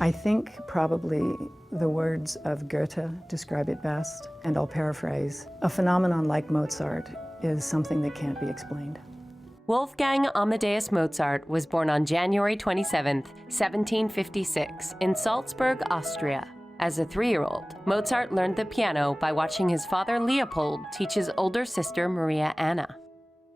I think probably the words of Goethe describe it best, and I'll paraphrase. A phenomenon like Mozart is something that can't be explained. Wolfgang Amadeus Mozart was born on January 27, 1756, in Salzburg, Austria. As a 3-year-old, Mozart learned the piano by watching his father Leopold teach his older sister Maria Anna.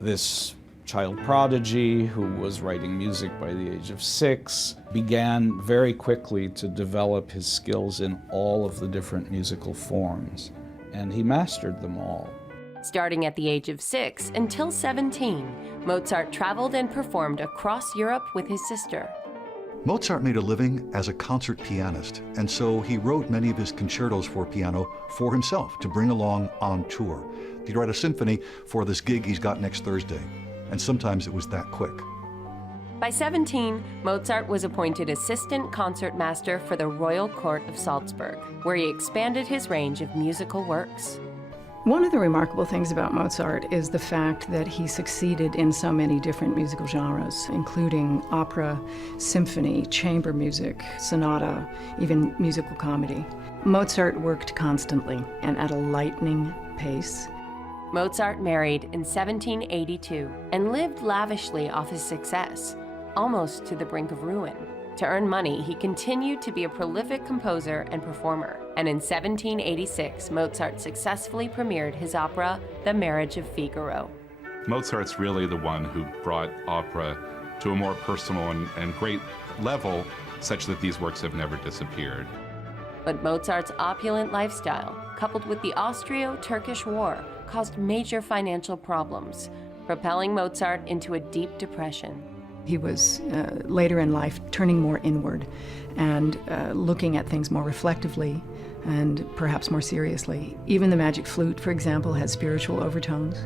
This child prodigy, who was writing music by the age of 6, began very quickly to develop his skills in all of the different musical forms, and he mastered them all. Starting at the age of 6 until 17, Mozart traveled and performed across Europe with his sister. Mozart made a living as a concert pianist, and so he wrote many of his concertos for piano for himself to bring along on tour. He'd write a symphony for this gig he's got next Thursday, and sometimes it was that quick. By 17, Mozart was appointed assistant concertmaster for the Royal Court of Salzburg, where he expanded his range of musical works. One of the remarkable things about Mozart is the fact that he succeeded in so many different musical genres, including opera, symphony, chamber music, sonata, even musical comedy. Mozart worked constantly and at a lightning pace. Mozart married in 1782 and lived lavishly off his success, almost to the brink of ruin. To earn money, he continued to be a prolific composer and performer, and in 1786, Mozart successfully premiered his opera, The Marriage of Figaro. Mozart's really the one who brought opera to a more personal and great level, such that these works have never disappeared. But Mozart's opulent lifestyle, coupled with the Austro-Turkish War, caused major financial problems, propelling Mozart into a deep depression. He was later in life turning more inward and looking at things more reflectively and perhaps more seriously. Even the Magic Flute, for example, had spiritual overtones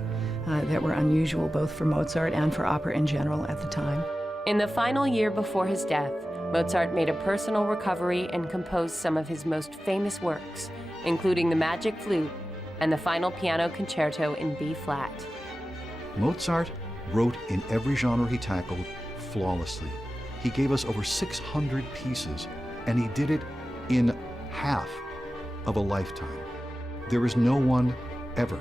that were unusual both for Mozart and for opera in general at the time. In the final year before his death, Mozart made a personal recovery and composed some of his most famous works, including the Magic Flute and the final piano concerto in B-flat. Mozart wrote in every genre he tackled flawlessly. He gave us over 600 pieces, and he did it in half of a lifetime. There is no one ever,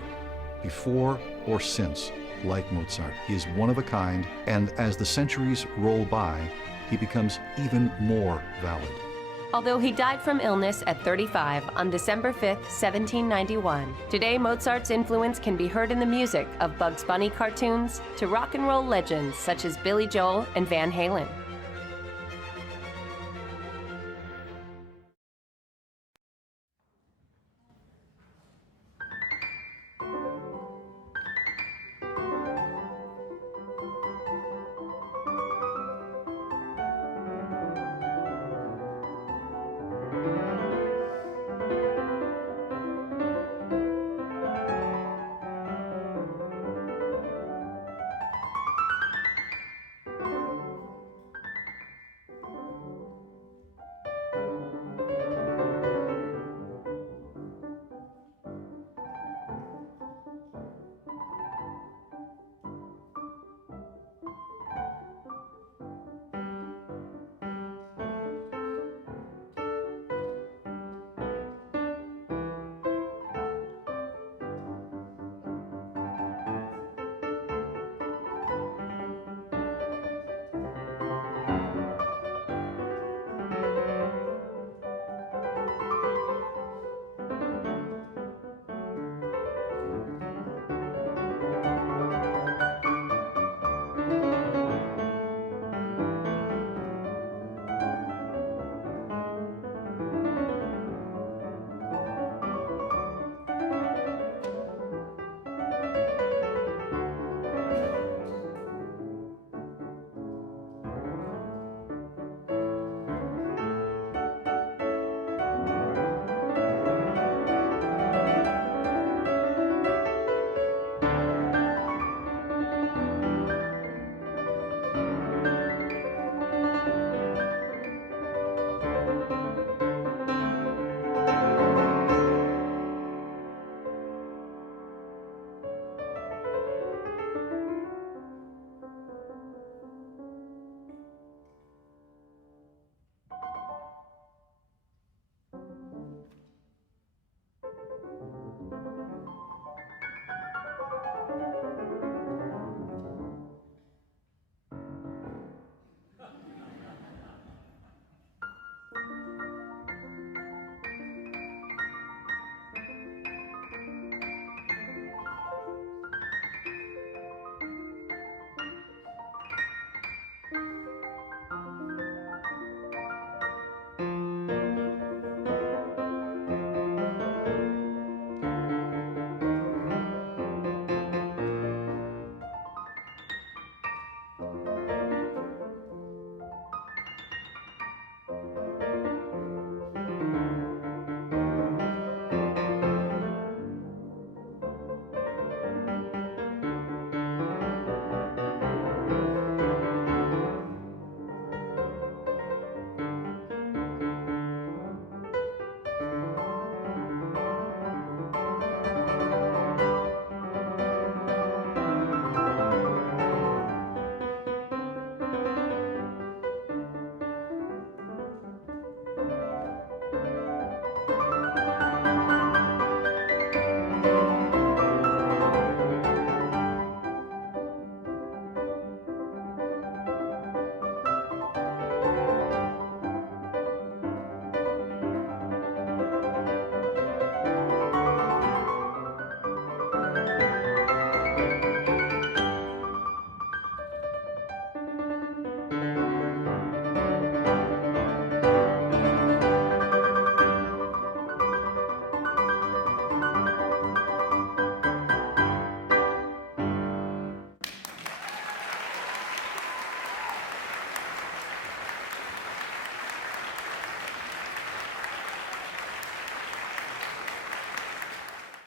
before or since, like Mozart. He is one of a kind, and as the centuries roll by, he becomes even more valid. Although he died from illness at 35 on December 5, 1791, today Mozart's influence can be heard in the music of Bugs Bunny cartoons to rock and roll legends such as Billy Joel and Van Halen.